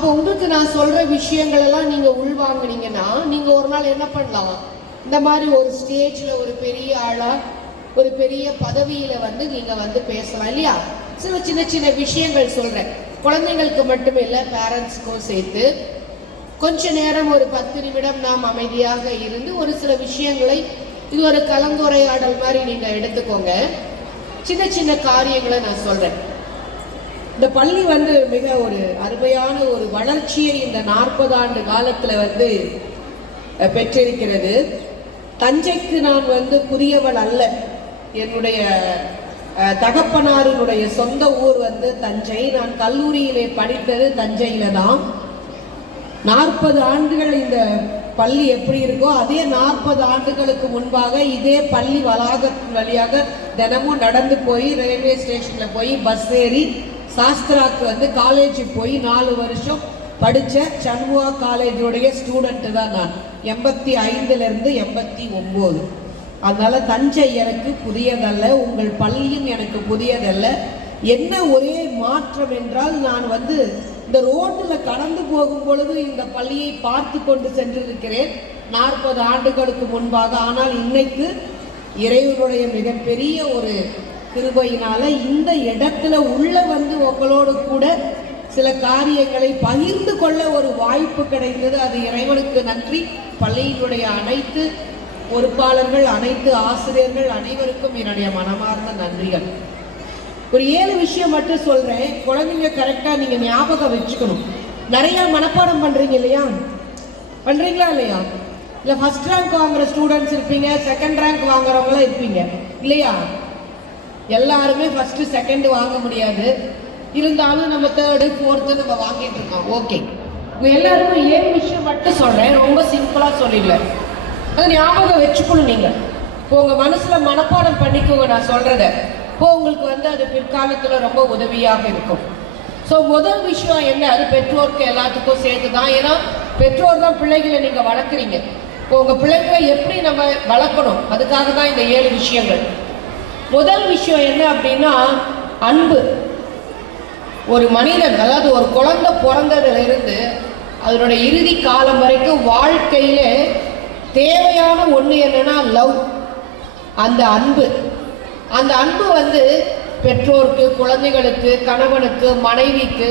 அப்போ உங்களுக்கு நான் சொல்ற விஷயங்கள் எல்லாம் நீங்க உள்வாங்கினீங்கன்னா நீங்க ஒரு நாள் என்ன பண்ணலாம், இந்த மாதிரி ஒரு ஸ்டேஜ்ல ஒரு பெரிய ஆளா ஒரு பெரிய பதவியில நீங்க பேசலாம் இல்லையா. சில சின்ன சின்ன விஷயங்கள் சொல்றேன், குழந்தைங்களுக்கு மட்டுமே இல்லை, பேரண்ட்ஸுக்கும் சேர்த்து. கொஞ்ச நேரம் ஒரு 10 நிமிடம் நாம் அமைதியாக இருந்து ஒரு சில விஷயங்களை, இது ஒரு கலந்துரையாடல் மாதிரி நீங்க எடுத்துக்கோங்க. சின்ன சின்ன காரியங்களை நான் சொல்றேன். இந்த பள்ளி மிக ஒரு அருமையான ஒரு வளர்ச்சியை இந்த 40 ஆண்டு காலத்துல பெற்றிருக்கிறது. தஞ்சைக்கு நான் புதியவள் அல்ல. என்னுடைய தகப்பனாருடைய சொந்த ஊர் தஞ்சை. நான் கல்லூரியிலே படித்தது தஞ்சையில தான். 40 ஆண்டுகள் இந்த பள்ளி எப்படி இருக்கோ அதே 40 ஆண்டுகளுக்கு முன்பாக இதே பள்ளி வளாகத்தின் வழியாக தினமும் நடந்து போய் ரயில்வே ஸ்டேஷன்ல போய் பஸ் ஏறி சாஸ்திராக்கு காலேஜுக்கு போய் 4 வருஷம் படித்த சண்முகா காலேஜுடைய ஸ்டூடெண்ட்டு தான் நான். 85ல இருந்து 89. அதனால தஞ்சை எனக்கு புதியதல்ல, உங்கள் பள்ளியும் எனக்கு புதியதல்ல. என்ன ஒரே மாற்றம் என்றால், நான் இந்த ரோட்டில் கடந்து போகும் பொழுது இந்த பள்ளியை பார்த்து கொண்டு சென்றிருக்கிறேன் 40 ஆண்டுகளுக்கு முன்பாக. ஆனால் இன்னைக்கு இறைவனுடைய மிகப்பெரிய ஒரு கிருபையினால இந்த இடத்துல உள்ள உங்களோடு கூட சில காரியங்களை பகிர்ந்து கொள்ள ஒரு வாய்ப்பு கிடைத்தது. அது இறைவனுக்கு நன்றி. பள்ளியினுடைய அனைத்து பொறுப்பாளர்கள், அனைத்து ஆசிரியர்கள் அனைவருக்கும் என்னுடைய மனமார்ந்த நன்றிகள். ஒரு 7 விஷயம் மட்டும் சொல்றேன். குழந்தைங்க கரெக்டா நீங்க ஞாபகம் வச்சுக்கணும். நிறைய மனப்பாடம் பண்றீங்க இல்லையா? பண்றீங்களா இல்லையா? இல்ல ஃபர்ஸ்ட் ரேங்க் வாங்குற ஸ்டூடெண்ட்ஸ் இருப்பீங்க, செகண்ட் ரேங்க் வாங்குறவங்களும் இருப்பீங்க இல்லையா? எல்லாருமே ஃபர்ஸ்ட் செகண்ட் வாங்க முடியாது. இருந்தாலும் நம்ம தேர்டு ஃபோர்த்து நம்ம வாங்கிட்டு இருக்கோம். ஓகே, எல்லாருக்கும் 7 விஷயம் மட்டும் சொல்றேன். ரொம்ப சிம்பிளா சொல்லிடல, அது ஞாபகம் வச்சுக்கணும். நீங்க இப்போ உங்க மனசுல மனப்பாடம் பண்ணிக்கோங்க நான் சொல்றத. இப்போ உங்களுக்கு அது பிற்காலத்துல ரொம்ப உதவியாக இருக்கும். ஸோ முதல் விஷயம் என்ன, அது பெற்றோருக்கு எல்லாத்துக்கும் சேர்த்து தான். ஏன்னா பெற்றோர் தான் பிள்ளைகளை நீங்க வளர்க்குறீங்க. இப்போ உங்க பிள்ளைகளை எப்படி நம்ம வளர்க்கணும், அதுக்காக தான் இந்த 7 விஷயங்கள். முதல் விஷயம் என்ன அப்படின்னா அன்பு. ஒரு மனிதன், அதாவது ஒரு குழந்தை பிறந்ததுல இருந்து அதனுடைய இறுதி காலம் வரைக்கும் வாழ்க்கையில தேவையான ஒன்று என்னன்னா லவ். அந்த அன்பு, அந்த அன்பு பெற்றோருக்கு, குழந்தைகளுக்கு, கணவனுக்கு, மனைவிக்கு,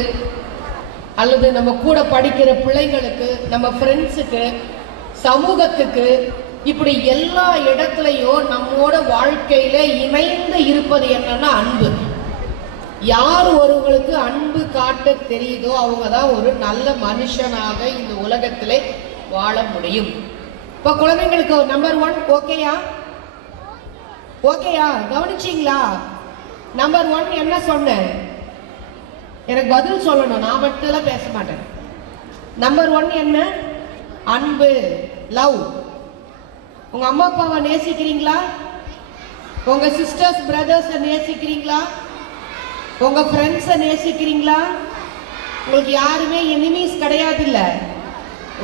அல்லது நம்ம கூட படிக்கிற பிள்ளைங்களுக்கு, நம்ம ஃப்ரெண்ட்ஸுக்கு, சமூகத்துக்கு, இப்படி எல்லா இடத்துலையும் நம்மோட வாழ்க்கையில இணைந்து இருப்பது என்னன்னா அன்பு. யார் ஒருவங்களுக்கு அன்பு காட்ட தெரியுதோ அவங்க தான் ஒரு நல்ல மனுஷனாக இந்த உலகத்திலே வாழ முடியும். இப்போ குழந்தைங்களுக்கு நம்பர் 1 ஓகேயா? ஓகேயா? கவனிச்சிங்களா? நம்பர் 1 என்ன சொன்னேன்? எனக்கு பதில் சொல்லணும், நான் மட்டும் பேச மாட்டேன். நம்பர் 1 என்ன? அன்பு, லவ். உங்க அம்மா அப்பாவை நேசிக்கிறீங்களா? உங்க சிஸ்டர்ஸ் பிரதர்ஸை நேசிக்கிறீங்களா? உங்க ஃப்ரெண்ட்ஸை நேசிக்கிறீங்களா? உங்களுக்கு யாருமே எனிமீஸ் கிடையாது இல்ல?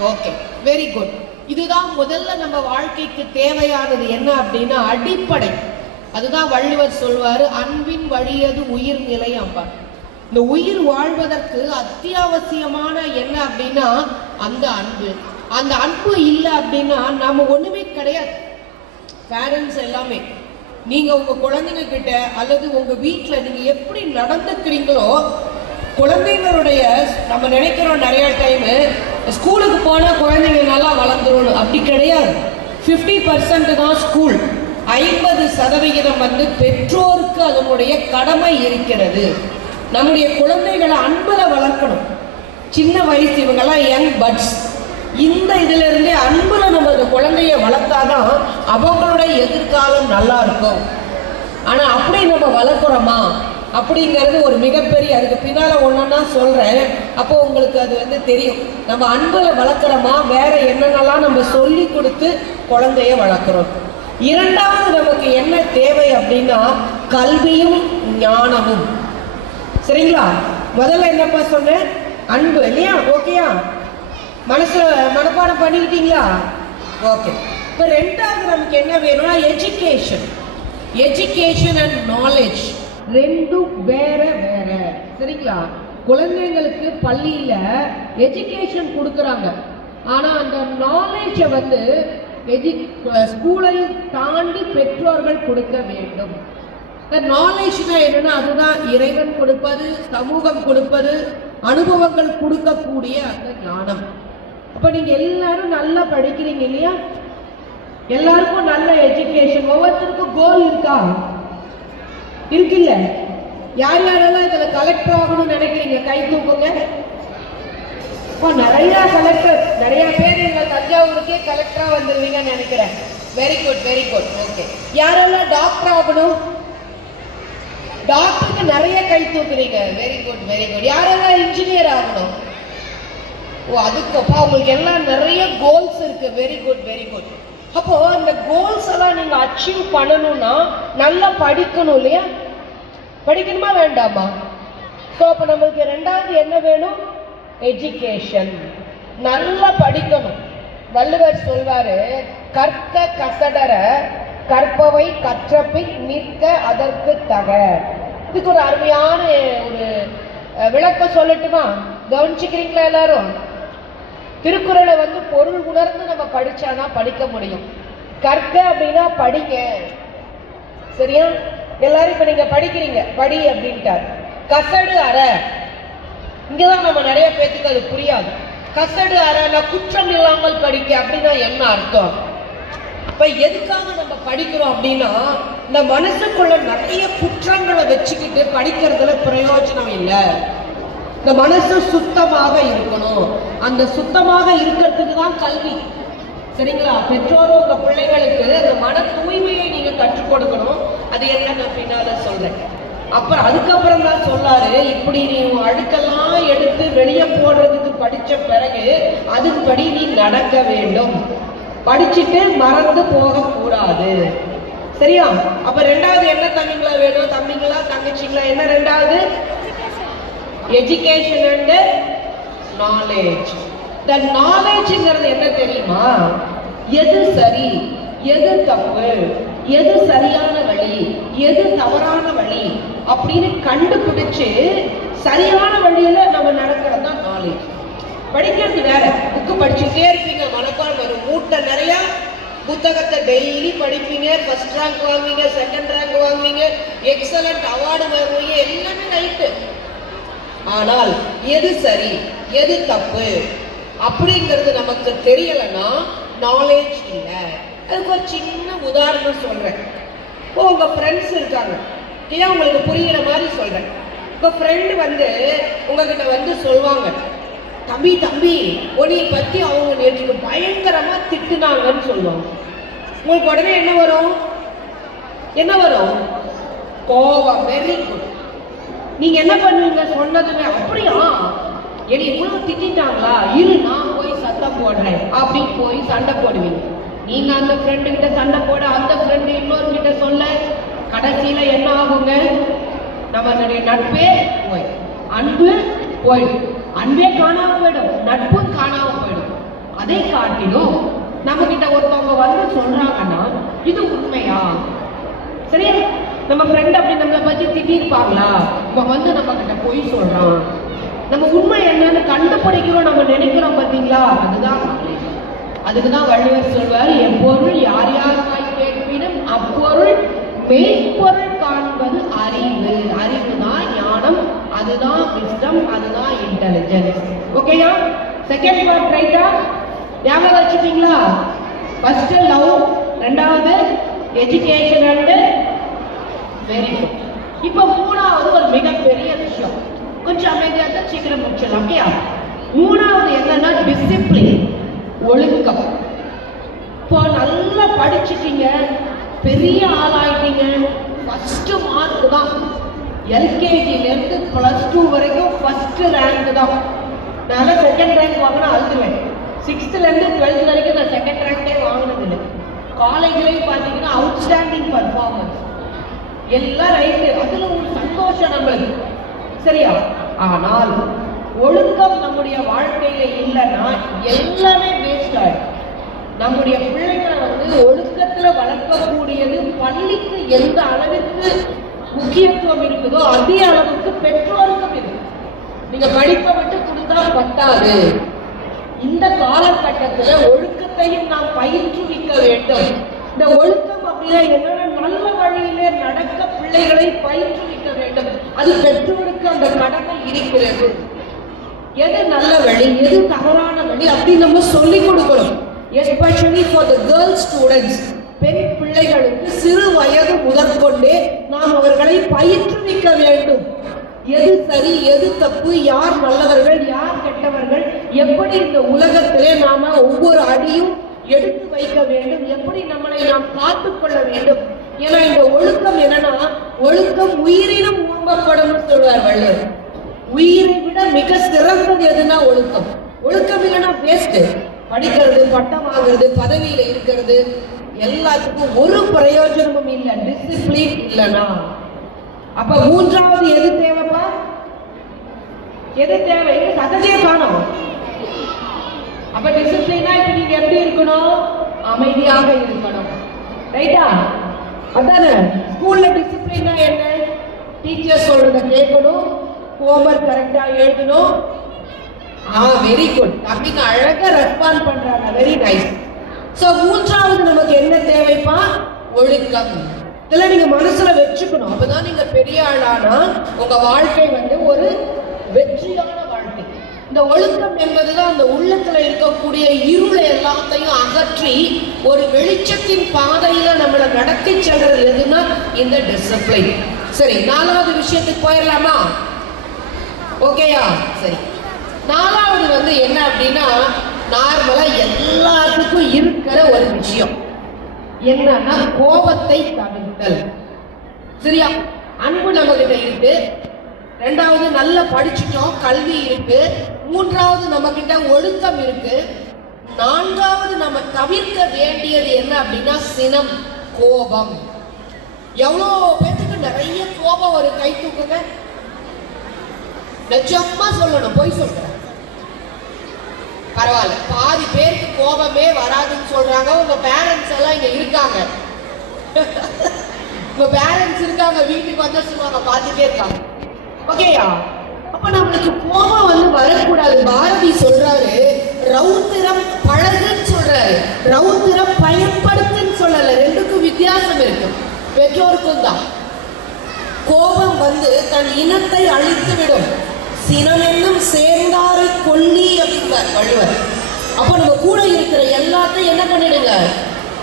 Okay, very good. இதுதான் முதல்ல நம்ம வாழ்க்கைக்கு தேவையானது. என்ன அப்படின்னா அடிப்படை. அதுதான் வள்ளுவர் சொல்வாரு, அன்பின் வழியது உயிர் நிலை அம்பார். இந்த உயிர் வாழ்வதற்கு அத்தியாவசியமான என்ன அப்படின்னா அந்த அன்பு. அந்த அன்பு இல்லை அப்படின்னா நம்ம ஒண்ணுமே கிடையாது. பேரண்ட்ஸ் எல்லாமே நீங்க உங்க குழந்தைங்க கிட்ட அல்லது உங்க வீட்டில் நீங்க எப்படி நடந்துக்கிறீங்களோ, குழந்தைங்களுடைய நம்ம நினைக்கிறோம் நிறைய டைம் ஸ்கூலுக்கு போனா குழந்தைங்க நல்லா வளர்ந்துரும். அப்படி கிடையாது. 50% தான் ஸ்கூல், 50% பெற்றோருக்கு அதனுடைய கடமை இருக்கிறது. நம்முடைய குழந்தைகளை அன்புல வளர்க்கணும். சின்ன வயசு, இவங்கெல்லாம் யங் பட்ஸ். இந்த இதுல இருந்தே அன்புல நம்ம அந்த குழந்தைய வளர்த்தாதான் அவங்களுடைய எதிர்காலம் நல்லா இருக்கும். ஆனா அப்படி நம்ம வளர்க்குறோமா அப்படிங்கிறது ஒரு மிகப்பெரிய, அதுக்கு பின்னால ஒன்னா சொல்றேன். அப்போ உங்களுக்கு அது தெரியும். நம்ம அன்புல வளர்க்குறோமா, வேற என்னென்னலாம் நம்ம சொல்லி கொடுத்து குழந்தைய வளர்க்குறோம். இரண்டாவது நமக்கு என்ன தேவை அப்படின்னா கல்வியும் ஞானமும். சரிங்களா? முதல்ல என்னப்பா சொன்னேன்? அன்பு இல்லையா? ஓகேயா? மனசுல மனப்பாடம் பண்ணிக்கிட்டீங்களா? ஓகே. இப்போ ரெண்டாவது நமக்கு என்ன வேணும்னா எஜுகேஷன். எஜுகேஷன் அண்ட் நாலேஜ் ரெண்டும் வேற வேற. சரிங்களா? குழந்தைங்களுக்கு பள்ளியில எஜுகேஷன் கொடுக்குறாங்க. ஆனா அந்த நாலேஜை வந்து ஸ்கூலை தாண்டி பெற்றோர்கள் கொடுக்க வேண்டும். நாலேஜ்னா என்னன்னா அதுதான் இறைவன் கொடுப்பது, சமூகம் கொடுப்பது, அனுபவங்கள் கொடுக்கக்கூடிய அந்த ஞானம். அப்ப நீங்க எல்லாரும் நல்லா படிக்கிறீங்க இல்லையா? எல்லாருக்கும் நல்ல எஜுகேஷன், ஒவ்வொருத்தருக்கும் கோல் இருக்கா? இருக்குல்ல? யார் யாரெல்லாம் இதுல கலெக்டர் ஆகணும்னு நினைக்கிறீங்க கை தூக்குங்க. நிறைய கலெக்டர், நிறைய பேர் எங்க தஞ்சாவூருக்கே கலெக்டரா வந்துருவீங்கன்னு நினைக்கிறேன். Very good, very good. Okay, யாரெல்லாம் டாக்டர் ஆகணும்? டாக்டருக்கு நிறைய கை தூக்குறீங்க. வெரி குட், வெரி குட். யாரெல்லாம் இன்ஜினியர் ஆகணும்? ஓ, அதுக்கப்பா உங்களுக்கு எல்லாம் நிறைய கோல்ஸ் இருக்கு. Very good, very good. அப்போ இந்த கோல்ஸ் எல்லாம் நீங்க அச்சீவ் பண்ணணும்னா நல்லா படிக்கணும் இல்லையா? படிக்கணுமா வேண்டாமா? ஸோ அப்போ நம்மளுக்கு ரெண்டாவது என்ன வேணும்? எஜுகேஷன். நல்லா படிக்கணும். வள்ளுவர் சொல்வாரு, கற்க கசடர கற்பவை கற்றபின் நிற்க அதற்கு தக. இதுக்கு ஒரு அருமையான ஒரு விளக்கம் சொல்லட்டுமா? கவனிச்சுக்கிறீங்களா எல்லாரும்? திருக்குறளை வந்து பொருள் உணர்ந்து நம்ம படிச்சாதான் படிக்க முடியும். கற்க அப்படின்னா படிங்க, சரியா? எல்லாரும் இப்ப நீங்க படிக்கிறீங்க, படி அப்படின்ட்டார். கசடு அற, இங்கதான் நம்ம நிறைய பேத்துக்கு அது புரியாது. கசடு அறனா குற்றம் இல்லாமல் படிக்க அப்படின்னா என்ன அர்த்தம்? இப்ப எதுக்காக நம்ம படிக்கிறோம் அப்படின்னா, இந்த மனசுக்குள்ள நிறைய குற்றங்களை வச்சுக்கிட்டு படிக்கிறதுல பிரயோஜனம் இல்லை. இந்த மனசு சுத்தமாக இருக்கணும். அந்த சுத்தமாக இருக்கிறதுக்கு தான் கல்வி, சரிங்களா? பெற்றோரும் உங்க பிள்ளைகளுக்கு அந்த மன தூய்மையை நீங்க கற்றுக் கொடுக்கணும். அது என்ன நான் பின்னால சொல்றேன். அப்புறம் அதுக்கப்புறம் தான் சொல்லாரு, இப்படி நீ அழுக்கெல்லாம் எடுத்து வெளியே போடுறதுக்கு படிச்ச பிறகு அதுபடி நீ நடக்க வேண்டும். படிச்சுட்டு மறந்து போக கூடாது, சரியா? அப்ப ரெண்டாவது என்ன தம்பிங்களா வேணும்? தம்பிங்களா தங்கச்சிங்களா? என்ன ரெண்டாவது? Education and knowledge. இந்த நாலேஜ்ங்கிறது என்ன தெரியுமா? எது சரி, எது தப்பு, எது சரியான வழி, எது தவறான வழி அப்படின்னு கண்டுபிடிச்சு சரியான வழியில நம்ம நடக்கிறது தான் நாலேஜ். படிக்கிறது வேற, புக்கு படிச்சுட்டே இருப்பீங்க, மனப்பாடம் வரும், மூட்டை நிறைய புத்தகத்தை டெய்லி படிப்பீங்க, ஃபர்ஸ்ட் ரேங்க் வாங்குவீங்க, செகண்ட் ரேங்க் வாங்குவீங்க, எக்ஸலண்ட் அவார்டு வாங்குவீங்க, எல்லாமே ரைட்டு. ஆனால் எது சரி எது தப்பு அப்படிங்கிறது நமக்கு தெரியலைன்னா நாலேஜ் இல்லை. அதுக்கு ஒரு சின்ன உதாரணம் சொல்றேன். இப்போ உங்க ஃப்ரெண்ட்ஸ் இருக்காங்க, ஏன் உங்களுக்கு புரிகிற மாதிரி சொல்றேன். உங்க ஃப்ரெண்டு வந்து உங்ககிட்ட வந்து சொல்லுவாங்க, தம்பி தம்பி உன்னை பத்தி அவங்க நேற்றுக்கு பயங்கரமா திட்டுனாங்கன்னு சொல்லுவாங்க. உங்களுக்கு உடனே என்ன வரும்? என்ன வரும்? கோபம். Very good. நீங்க என்ன பண்ணுவீங்க? சொன்னதுமே அப்படியா, என்னை இவ்வளவு திட்டாங்களா, இரு நான் போய் சத்தம் போடுறேன் அப்படின்னு போய் சண்டை போடுவீங்க. நீங்க அந்த ஃப்ரெண்டு கிட்ட சண்டை போட, அந்த ஃப்ரெண்டு இன்னொரு கிட்ட சொல்ல, கடைசியில என்ன ஆகுங்க? நம்மளுடைய நட்பே போய், அன்பு போயிடும், அன்பே காணாம போயிடும், நட்பு காணாம போயிடும். அதை காட்டிலும் நம்ம கிட்ட ஒருத்தவங்க வந்து சொல்றாங்கன்னா இது உண்மையா? சரியா? நம்ம ஃப்ரெண்ட் அப்படி நம்மளை பத்தி திட்டிருப்பாங்களா, நம்ம வந்து நம்ம கிட்ட போய் சொல்றான், நம்ம உண்மை என்னன்னு கண்டுபிடிக்கிறோம், நம்ம நினைக்கிறோம் பார்த்தீங்களா? அதுதான். அதுக்குதான் வள்ளுவர் சொல்வார், எப்பொருள் யார் யாருக்காய் கேட்பினும் அப்பொருள் மெய்ப்பொருள் காண்பது அறிவு. அறிவு தான் ஞானம், அதுதான் விஸ்டம், அதுதான் இன்டெலிஜென்ஸ். ஓகேயா? செகண்ட் பார்ட் ரைட்டா? ஞாபகம் வச்சுப்பீங்களா? ஃபர்ஸ்ட் லவ், ரெண்டாவது எஜுகேஷன் அண்ட் வெரி குட். இப்போ மூணாவது ஒரு மிகப்பெரிய விஷயம், கொஞ்சம் அமைதியாக தான் சீக்கிரம் முடிச்சிடலாம். ஓகேயா? மூணாவது என்னன்னா டிசிப்ளின், ஒழுக்கம். இப்போ நல்லா படிச்சுட்டீங்க, பெரிய ஆளாயிட்டீங்க, ஃபர்ஸ்ட் மார்க் தான். எல்கேஜிலேருந்து +2 வரைக்கும் ஃபர்ஸ்ட் ரேங்க் தான். நான் செகண்ட் ரேங்க் வாங்கினா அழுதுவேன். 6th-லேருந்து 12th வரைக்கும் நான் செகண்ட் ரேங்கே வாங்கினதில்லை. காலேஜ்லேயும் பார்த்தீங்கன்னா அவுட்ஸ்டாண்டிங் பர்ஃபார்மன்ஸ், எல்லாம் ரைட்டு. அதில் ஒரு சந்தோஷம் நம்மளுக்கு, சரியா? ஆனால் ஒழுக்கம் நம்முடைய வாழ்க்கையில இல்லைன்னா எல்லாமே வேஸ்ட் ஆயிடும். நம்முடைய பிள்ளைகளை வந்து ஒழுக்கத்துல வளர்க்கக்கூடியது பள்ளிக்கு எந்த அளவிற்கு முக்கியத்துவம் இருக்குதோ அதே அளவுக்கு பெற்றோருக்கும் இருக்கு. நீங்க படிப்பை விட்டு கொடுத்தா பத்தாது. இந்த காலகட்டத்துல ஒழுக்கத்தையும் நாம் பயிற்றுவிக்க வேண்டும். இந்த ஒழுக்கம் அப்படின்னா என்னன்னா நல்ல வழியிலே நடக்க பிள்ளைகளை பயிற்றுவிக்க வேண்டும். அது பெற்றோருக்கு அந்த கடமை இருக்கிறது. எது நல்ல வழி, எது தவறான வழி அப்படி நம்ம சொல்லிக் கொடுக்கணும். Especially for the girl students, பெண் பிள்ளைகளுக்கு சிறு வயது முதற்கொண்டே நாம் அவர்களை பயிற்றுவிக்க வேண்டும். எது சரி, எது தப்பு, யார் நல்லவர்கள், யார் கெட்டவர்கள், எப்படி இந்த உலகத்திலே நாம ஒவ்வொரு அடியும் எடுத்து வைக்க வேண்டும், எப்படி நம்மளை நாம் காத்துக்கொள்ள வேண்டும். ஏன்னா இந்த ஒழுக்கம் என்னன்னா, ஒழுக்கம் உயிரினும் ஓம்பப்படும் சொல்வார் வள்ளுவர். உயிரை விட மிக சிறந்தது எதுனா ஒழுக்கம். ஒழுக்கம் இல்லைன்னா வேஸ்ட். படிக்கிறது, பட்டம் வாங்குறது, பதவியில இருக்கிறது எல்லாத்துக்கும் ஒரு பிரயோஜனமும் இல்லை, டிசிப்ளின் இல்லைனா. அப்ப மூன்றாவது எது தேவைப்பா? எது தேவை? சத்தத்தையே காணும். அப்ப டிசிப்ளினா இப்ப நீங்க எப்படி இருக்கணும்? அமைதியாக இருக்கணும். ரைட்டா? அதானே ஸ்கூல்ல டிசிப்ளினா என்ன? டீச்சர் சொல்றத கேட்கணும், ஹோம்வொர்க் கரெக்டா எழுதணும். வெரி குட், தம்பிங்க அழகா ரெஸ்பாண்ட் பண்றாங்க, வெரி நைஸ். சோ மூன்றாவது நமக்கு என்ன தேவைப்பா? ஒழுக்கம். இதெல்லாம் நீங்க மனசுல வச்சுக்கணும். அப்பதான் நீங்க பெரிய ஆளானா உங்க வாழ்க்கை ஒரு வெற்றியான வாழ்க்கை. இந்த ஒழுக்கம் என்பதுதான் அந்த உள்ளத்துல இருக்கக்கூடிய இருளை எல்லாத்தையும் அகற்றி ஒரு வெளிச்சத்தின் பாதையில நம்மளை நடத்தி செல்றது எதுன்னா இந்த டிசிப்ளின். சரி, நாலாவது விஷயத்துக்கு போயிடலாமா? ஓகேயா? சரி, நாலாவது என்ன அப்படின்னா, நார்மலா எல்லாத்துக்கும் இருக்கிற ஒரு விஷயம் என்னன்னா கோபத்தை தவிர்த்தல். சரியா? அன்பு நம்ம கிட்ட இருக்கு. ரெண்டாவது நல்லா படிச்சுட்டோம், கல்வி இருக்கு. மூன்றாவது நம்ம கிட்ட ஒழுக்கம் இருக்கு. நான்காவது நம்ம தவிர்க்க வேண்டியது என்ன அப்படின்னா சினம், கோபம். எவ்வளோ பேருக்கு நிறைய கோபம் ஒரு கை தூக்குங்க. நிஜமா சொல்லணும், போய் சொல்றேன். பரவாயில்ல, பாதி பேருக்கு கோபமே வராதுன்னு சொல்றாங்க. உங்க பேரண்ட்ஸ் எல்லாம் இங்க இருக்காங்க. உங்க பேரண்ட்ஸ் இருக்காங்க, வீட்டுக்கு வந்தா சொல்லுவாங்க, பார்த்துட்டே இருக்காங்க. ஓகேயா? அப்ப நம்மளுக்கு கோபம் வரக்கூடாது. பாரதி சொல்றாரு, ரௌத்திரம் பழகுன்னு சொல்றாரு, ரௌத்திரம் பயன்படுத்துன்னு சொல்லல. ரெண்டுக்கும் வித்தியாசம் இருக்கு. பெற்றோருக்கும் தான். கோபம் தன் இனத்தை அழித்து விடும், சினம் என்னும் சேர்ந்தாரை கொல்லி அப்படிங்கிறார் வள்ளுவர். அப்ப நம்ம கூட இருக்கிற எல்லாத்தையும் என்ன பண்ணிடுங்க?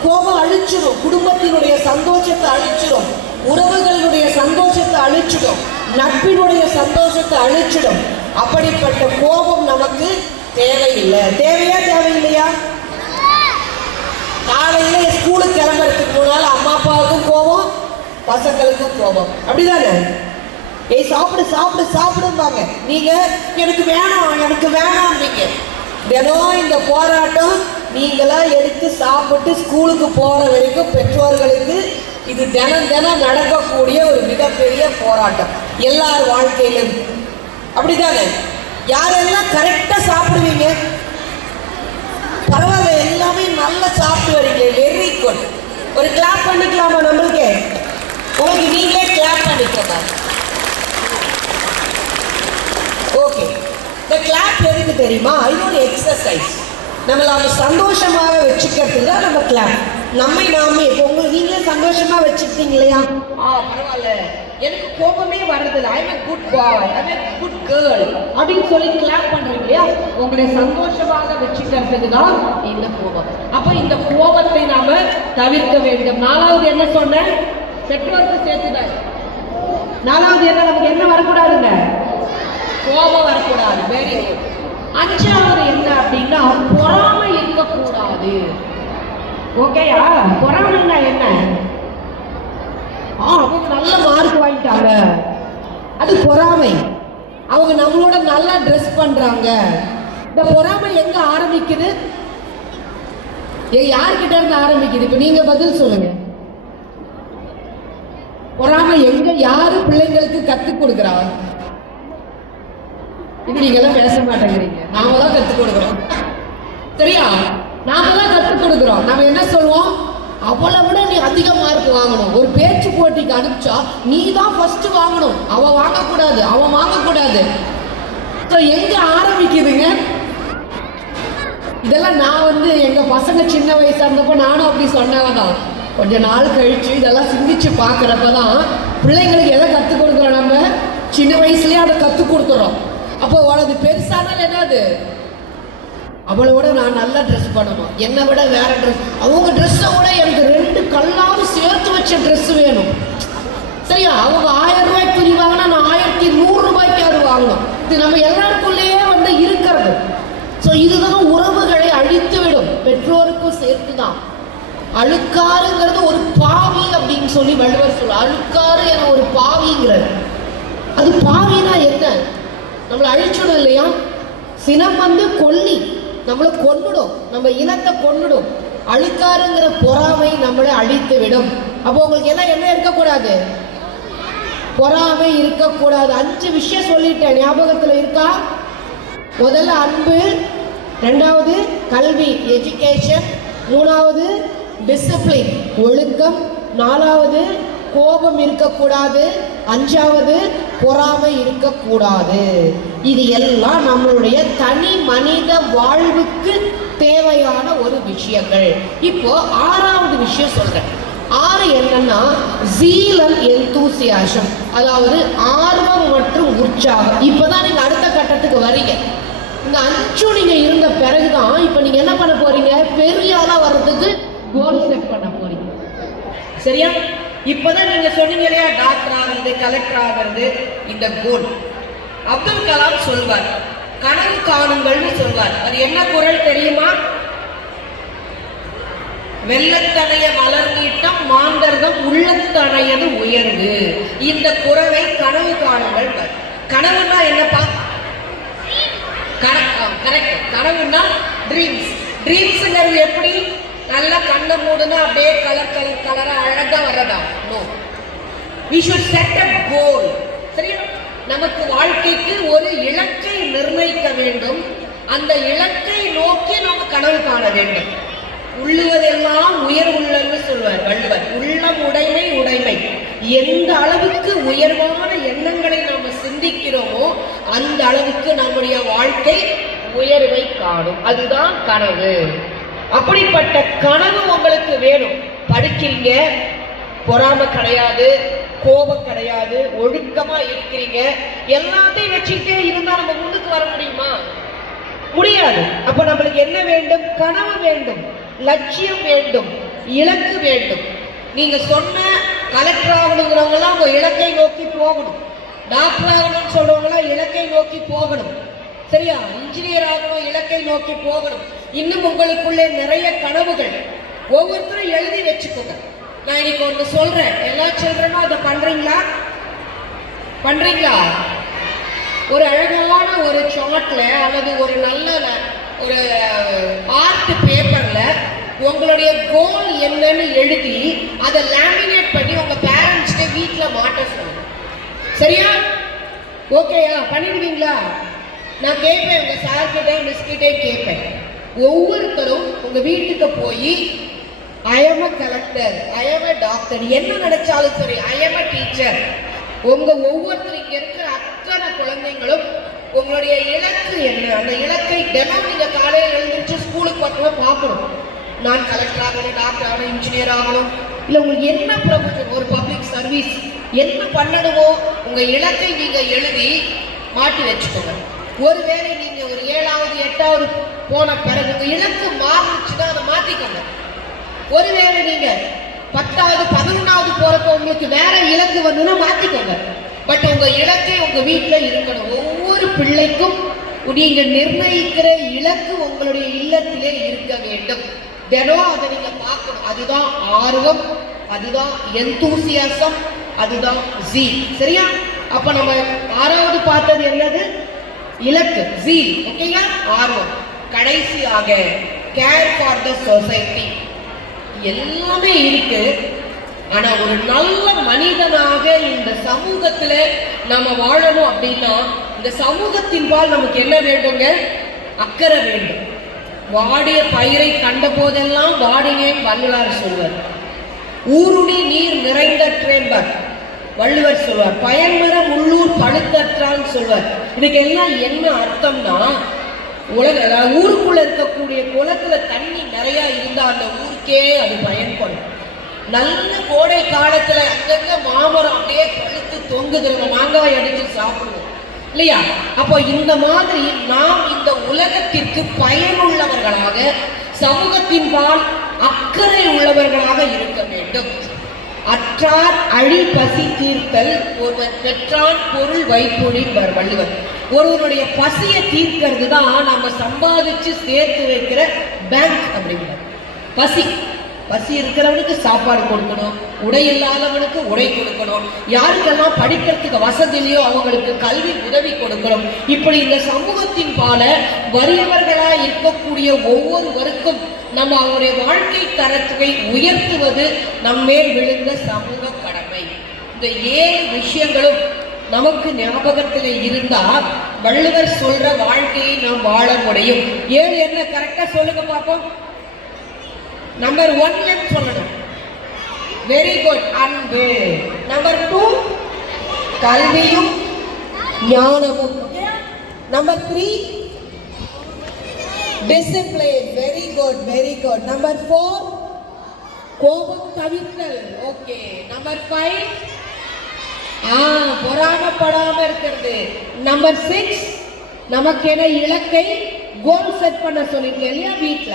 கோபம் அழிச்சிடும். குடும்பத்தினுடைய சந்தோஷத்தை அழிச்சிடும், உறவுகளுடைய சந்தோஷத்தை அழிச்சிடும், நட்பினுடைய சந்தோஷத்தை அழிச்சிடும். அப்படிப்பட்ட கோபம் நமக்கு தேவையில்லை. தேவையா தேவையில்லையா? காலையில ஸ்கூலுக்கு கிளம்புறதுக்கு முன்னால அம்மா அப்பாவுக்கும் கோபம், பசங்களுக்கும் கோபம். அப்படிதானே? ஏய் சாப்பிடு சாப்பிடு சாப்பிடும்பாங்க. நீங்க எனக்கு வேணாம் எனக்கு வேணாம். நீங்க தினம் இந்த போராட்டம் நீங்களா எடுத்து சாப்பிட்டு ஸ்கூலுக்கு போற வரைக்கும் பெற்றோர்களுக்கு இது தினம் தினம் நடக்கக்கூடிய ஒரு மிகப்பெரிய போராட்டம் எல்லார் வாழ்க்கையிலும். அப்படிதானே? யாரெல்லாம் கரெக்டா சாப்பிடுவீங்க? பரவாயில்ல, எல்லாமே நல்லா சாப்பிட்டு வரீங்க, வெரி குட். ஒரு கிளாப் பண்ணிக்கலாமா? நம்மளுக்கு உங்களுக்கு நீங்களே கிளாப் பண்ணிக்கோங்க. ஓகே, இந்த கிளாப் எதுக்கு தெரியுமா? இது ஒரு எக்ஸசைஸ். நம்மளை சந்தோஷமாக வச்சுக்கிறதுக்கு தான் நம்ம கிளாப். நம்மை நாமே இப்போ நீங்களே சந்தோஷமா வச்சுக்கிட்டீங்க இல்லையா? பரவாயில்ல, எனக்கு கோபமே வர்றதில்லை, I am good bye, I am good girl அப்படின்னு சொல்லி கிளாப் பண்றீங்க இல்லையா? உங்களை சந்தோஷமாக வச்சுக்கிறதுக்கு தான் இந்த கோபம். அப்ப இந்த கோபத்தை நாம தவிர்க்க வேண்டும். நாலாவது என்ன சொன்ன? பெற்றோருக்கு சேர்த்துதான். நாலாவது என்ன? நமக்கு என்ன வரக்கூடாதுங்க? கோபம் வரக்கூடாது. Very good. அஞ்சாவது என்ன அப்படின்னா பொறாமை இருக்கக்கூடாது. ஓகேயா? பொறாமைன்னா என்ன? அவங்க நல்ல மார்க் வாங்கிட்டாங்க, அது பொறாமை. அவங்க நம்மளோட நல்லா ட்ரெஸ் பண்றாங்க. இந்த பொறாமை எங்க ஆரம்பிக்குது? யார்கிட்ட இருந்து ஆரம்பிக்குது? இப்ப நீங்க பதில் சொல்லுங்க. பொறாமை எங்க, யாரு பிள்ளைங்களுக்கு கத்துக் கொடுக்குறா? இது நீங்க எல்லாம் பேச மாட்டேங்கிறீங்க. நாம தான் கத்துக் கொடுக்குறோம். சரியா? நாம தான் கத்துக் கொடுக்குறோம். நம்ம என்ன சொல்லுவோம்? அவளை விட நீ அதிக மார்க் வாங்கணும். ஒரு பேச்சு போட்டிக்கு அனுப்பிச்சா நீ தான் ஃபர்ஸ்ட் வாங்கணும், அவ வாங்கக்கூடாது, அவன் வாங்கக்கூடாது. எங்க ஆரம்பிக்குதுங்க? இதெல்லாம் நான் எங்க பசங்க சின்ன வயசா இருந்தப்போ நானும் அப்படி சொன்னவதான். கொஞ்ச நாள் கழிச்சு இதெல்லாம் சிந்திச்சு பார்க்குறப்பதான் பிள்ளைங்களுக்கு எதை கற்றுக் கொடுக்குறோம்? நம்ம சின்ன வயசுலயே அதை கற்றுக் கொடுத்துறோம். அப்போ அது பெருசானாலும் என்னது, அவளோட நான் நல்லா ட்ரெஸ் பண்ணணும், என்னை விட வேற ட்ரெஸ், அவங்க ட்ரெஸ்ஸை விட எனக்கு 2 கல்லாவது சேர்த்து வச்ச ட்ரெஸ் வேணும். சரியா? அவங்க 1000 ரூபாய்க்கு துணி வாங்கினா நான் 1100 ரூபாய்க்கு அது வாங்கணும். இது நம்ம எல்லாருக்குள்ளேயே இருக்கிறது. ஸோ இதுதான் உறவுகளை அழித்து விடும். பெற்றோருக்கும் சேர்த்து தான். அழுக்காருங்கிறது ஒரு பாவி அப்படின்னு சொல்லி வள்ளுவர் சொல்ல. அழுக்காறு என ஒரு பாவிங்கிறது. அது பாவினா என்ன? நம்மளை அழிச்சிடும் இல்லையா? சினம் கொல்லி நம்மளை கொன்னுடும், நம்ம இனத்தை கொன்னுடும். அழுக்காருங்கிற பொறாமை நம்மளை அழித்து விடும். அப்போ உங்களுக்கு எல்லாம் என்ன இருக்கக்கூடாது? பொறாமை இருக்கக்கூடாது. 5 விஷயம் சொல்லிட்டேன், ஞாபகத்தில் இருக்கா? முதல்ல அன்பு, 2வது கல்வி எஜுகேஷன், 3வது டிசிப்ளின் ஒழுக்கம், 4வது கோபம் இருக்கக்கூடாது, 5வது பொறாமை இருக்கக்கூடாது. இது எல்லாம் நம்மளுடைய தனி மனித வாழ்வுக்கு தேவையான ஒரு விஷயங்கள். இப்போ 6வது விஷயம் சொல்றேன். 6 என்னன்னா zeal and enthusiasm, அதாவது ஆர்வம் மற்றும் உற்சாகம். இப்பதான் நீங்க அடுத்த கட்டத்துக்கு வரீங்க. இந்த 5 நீங்க இருந்த பிறகுதான் இப்ப நீங்க என்ன பண்ண போறீங்க? பெரிய ஆளா வர்றதுக்கு கோல் செட் பண்ண போறீங்க. சரியா? இப்பதான் நீங்க சொன்னீங்க இல்லையா, டாக்டர் ஆகிறது, கலெக்டர் ஆகிறது, இந்த கோல். அப்துல் கலாம் சொல்வார், கனவு காணுங்கள்னு சொல்வார். அது என்ன குறள் தெரியுமா? வெள்ளத்தனைய மலர் நீட்டம் மாந்தர்தம் உள்ளத்தனையது உயர்வு. இந்த குறளை கனவு காணுங்கள். கனவுன்னா என்னப்பா? கரெக்ட். கனவுன்னா ட்ரீம்ஸ். ட்ரீம்ஸ்ங்கிறது எப்படி? நல்லா கண்ணை மூடுனா அப்படியே கலரா அழகா வரதா? No, we should set a goal. சரியா? நமக்கு வாழ்க்கைக்கு ஒரு இலக்கை நிர்ணயிக்க வேண்டும். அந்த இலக்கை நோக்கி நம்ம கனவு காண வேண்டும். உள்ளுவதெல்லாம் உயர் உள்ளம்னு சொல்வார் வள்ளுவர். உள்ளம் உடைமை உடைமை. எந்த அளவுக்கு உயர்வான எண்ணங்களை நாம் சிந்திக்கிறோமோ அந்த அளவுக்கு நம்முடைய வாழ்க்கை உயர்வை காணும். அதுதான் கனவு. அப்படிப்பட்ட கனவு உங்களுக்கு வேணும். படிக்கிறீங்க, பொறாமை கிடையாது, கோபம் கிடையாது, ஒழுக்கமா இருக்கிறீங்க, எல்லாத்தையும் வச்சுக்கிட்டே இருந்தா நம்ம முன்னுக்கு வர முடியுமா? முடியாது. அப்ப நம்மளுக்கு என்ன வேண்டும்? கனவு வேண்டும், லட்சியம் வேண்டும், இலக்கு வேண்டும். நீங்க சொன்ன கலெக்டர் ஆகணுங்கிறவங்க எல்லாம் உங்க இலக்கை நோக்கி போகணும். டாக்டர் ஆகணும்னு சொல்றவங்க இலக்கை நோக்கி போகணும். சரியா? இன்ஜினியர் ஆகணும், இலக்கை நோக்கி போகணும். இன்னும் உங்களுக்குள்ளே நிறைய கனவுகள். ஒவ்வொருத்தரும் எழுதி வச்சுக்கோங்க. நான் இன்னைக்கு ஒன்று சொல்றேன், எல்லா சில்ட்ரனும் அதை பண்றீங்களா? ஒரு அழகான ஒரு சார்ட்ல அல்லது ஒரு நல்ல ஒரு ஆர்ட் பேப்பர்ல உங்களுடைய கோல் என்னன்னு எழுதி அதை லேமினேட் பண்ணி உங்க பேரண்ட்ஸ்க்கு வீட்டில் மாட்ட சொல்லுங்க. சரியா? ஓகேயா? பண்ணிடுவீங்களா? நான் கேட்பேன், உங்க சார் கிட்டே மிஸ் கிட்டே கேட்பேன். ஒவ்வொருத்தரும் உங்க வீட்டுக்கு போய் I am a collector, I am a doctor, என்ன நினைச்சாலும் சரி, ஐ எம் அ டீச்சர். உங்க ஒவ்வொருத்தரும் இங்க இருக்கிற அத்தனை குழந்தைங்களும் உங்களுடைய இலக்கு என்ன, அந்த இலக்கை தினம் நீங்க காலையில் எழுந்திரிச்சு ஸ்கூலுக்கு பார்த்தா பார்க்கணும். நான் கலெக்டர் ஆகணும், டாக்டர் ஆகணும், இன்ஜினியர் ஆகணும், இல்லை உங்களுக்கு என்ன ப்ரொஃபஷன், ஒரு பப்ளிக் சர்வீஸ் என்ன பண்ணணுமோ உங்க இலக்கை நீங்க எழுதி மாட்டி வச்சுக்கோங்க. ஒருவேளை நீங்க ஒரு 7வது 8வது போன பிறகு உங்க இலக்கு மாறிச்சுன்னா அதை மாத்திக்கோங்க. ஒருவேளை நீங்க 10வது 11வது போறப்ப உங்களுக்கு வேற இலக்கு வரணும்னா மாத்திக்கோங்க. பட் உங்க இலக்கை உங்க வீட்டுல இருக்கணும். ஒவ்வொரு பிள்ளைக்கும் நீங்க நிர்ணயிக்கிற இலக்கு உங்களுடைய இல்லத்திலே இருக்க வேண்டும். தினம் அதை நீங்க பார்க்கணும். அதுதான் ஆர்வம், அதுதான் எந்தூசியாசம், அதுதான் zeal. சரியா? அப்ப நம்ம 6வது பார்த்தது என்னது? இலக்கு, zeal. ஓகேயா? ஆர்வம். கடைசியாக கேர் ஃபார் த சொசைட்டி. எல்லாமே இருக்கு. ஆனா ஒரு நல்ல மனிதனாக இந்த சமூகத்துல நம்ம வாழணும் அப்படின்னா இந்த சமூகத்தின்பால் நமக்கு என்ன வேண்டுங்க? அக்கறை வேண்டும். வாடிய பயிரை கண்ட போதெல்லாம் வாடினேன் வள்ளலார் சொல்வர். ஊருணி நீர் நிறைந்த ட்ரேம்பர் வள்ளுவர் சொல்வார், பயன்மரம் உள்ளூர் பழுத்தற்றான்னு சொல்வார். இதுக்கு எல்லாம் என்ன அர்த்தம்னா, ஊருக்குள்ள இருக்கக்கூடிய குளத்துல தண்ணி நிறைய இருந்தா அந்த ஊருக்கே அது பயன்படும். நல்ல கோடை காலத்துல அங்கங்க மாமரம் அப்படியே பழுத்து தொங்குது, மாங்காய் அடிச்சு சாப்பிடுவோம் இல்லையா? அப்போ இந்த மாதிரி நாம் இந்த உலகத்திற்கு பயனுள்ளவர்களாக, சமூகத்தின் பால் அக்கறை உள்ளவர்களாக இருக்க வேண்டும். அற்றார் அழி பசி தீர்த்தல் ஒருவர் பெற்றான் பொருள் வைப்பொழின் வள்ளுவர். ஒருவருடைய பசியை தீர்க்கிறது தான் நம்ம சம்பாதிச்சு சேர்த்து வைக்கிற பேங்க் அப்படிங்கிற. பசி இருக்கிறவனுக்கு சாப்பாடு கொடுக்கணும், உடை இல்லாதவனுக்கு உடை கொடுக்கணும், யாருக்கெல்லாம் படிக்கிறதுக்கு வசதி இல்லையோ அவங்களுக்கு கல்வி உதவி கொடுக்கணும். இப்படி இந்த சமூகத்தின் பால வறியவர்களாக இருக்கக்கூடிய ஒவ்வொருவருக்கும் நம்ம அவருடைய வாழ்க்கை தரத்தை உயர்த்துவது நம்மேல் விழுந்த சமூக கடமை. இந்த 7 விஷயங்களும் நமக்கு ஞாபகத்தில் இருந்தா வள்ளுவர் சொல்ற வாழ்க்கையை நாம் வாழ முடியும். 7 என்ன கரெக்டா சொல்லுங்க பாப்போம். நம்பர் 1 சொல்லணும், வெரி குட், அன்பு. நம்பர் 2 கல்வியும் ஞானமும். Number 3 discipline, very good very good. Number 4 கோபம் தவிர்த்தல், ஓகே. நம்பர் 5 பொறாமப்படாம இருக்கிறது. நம்பர் 6 நமக்கென இலக்கை கோல் செட் பண்ண சொல்லிருக்கேன் இல்லையா வீட்டுல,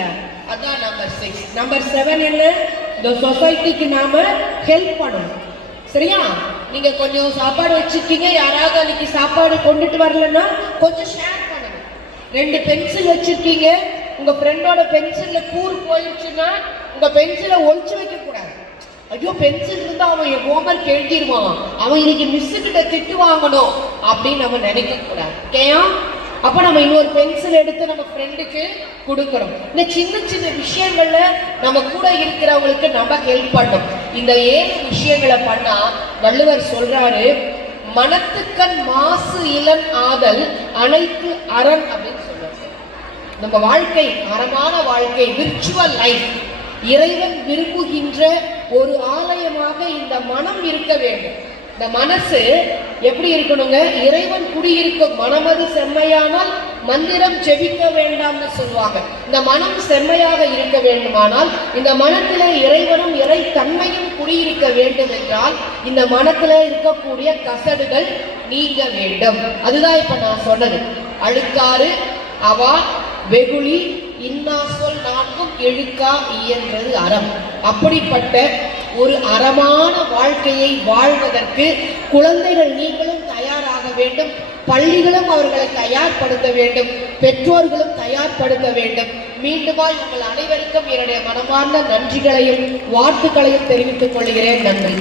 அதான் நம்பர் 6. நம்பர் 7 என்ன, இந்த சொசைட்டிக்கு நாம ஹெல்ப் பண்ணணும். சரியா? நீங்க கொஞ்சம் சாப்பாடு வச்சிருக்கீங்க, யாராவது அன்னைக்கு சாப்பாடு கொண்டுட்டு வரலன்னா கொஞ்சம் ஷேர் பண்ணணும். 2 பென்சில் வச்சிருக்கீங்க, உங்க ஃப்ரெண்டோட பென்சில்ல கூறு போயிடுச்சுன்னா உங்க பென்சிலை ஒழிச்சு வைக்க கூடாது. ஐயோ பென்சில் இருந்தா அவன் என் ஹோம்வொர்க் எழுதிடுவான், அவன் இன்னைக்கு மிஸ்ஸு கிட்ட திட்டு வாங்கணும் அப்படின்னு நம்ம நினைக்க கூடாது. ஓகேயா? அப்ப நம்ம இன்னொரு பென்சில் எடுத்து நம்ம ஃப்ரெண்டுக்கு கொடுக்கணும். இந்த சின்ன சின்ன விஷயங்கள்ல நம்ம கூட இருக்கிறவங்களுக்கு நம்ம ஹெல்ப் பண்ணணும். இந்த 7 விஷயங்களை பண்ணா வள்ளுவர் சொல்றாரு, மனத்துக்கண் மாசு இளன் ஆதல் அனைத்து அரண் அப்படின்னு சொல்றாரு. நம்ம வாழ்க்கை அறமான வாழ்க்கை, விர்ச்சுவல் லைஃப், இறைவன் விரும்புகின்ற ஒரு ஆலயமாக இந்த மனம் இருக்க வேண்டும். இந்த மனசு எப்படி இருக்கணுங்க? இறைவன் குடியிருக்கும் மனமது செம்மையானால் மந்திரம் செபிக்க வேண்டாம்னு சொல்லுவாங்க. இந்த மனம் செம்மையாக இருக்க வேண்டுமானால், இந்த மனத்திலே இறைவனும் இறை தன்மையும் குடியிருக்க வேண்டும் என்றால் இந்த மனத்திலே இருக்கக்கூடிய கசடுகள் நீங்க வேண்டும். அதுதான் இப்ப நான் சொன்னது. அழுக்காறு, அவா, வெகுளி, இன்னா சொல் 4ம் எழுக்கா இயன்றது அறம். அப்படிப்பட்ட ஒரு அறமான வாழ்க்கையை வாழ்வதற்கு குழந்தைகள் நீங்களும் தயாராக வேண்டும், பள்ளிகளும் அவர்களை தயார்படுத்த வேண்டும், பெற்றோர்களும் தயார்படுத்த வேண்டும். மீண்டுமாய் உங்கள் அனைவருக்கும் என்னுடைய மனமார்ந்த நன்றிகளையும் வாழ்த்துக்களையும் தெரிவித்துக் கொள்கிறேன். நன்றி.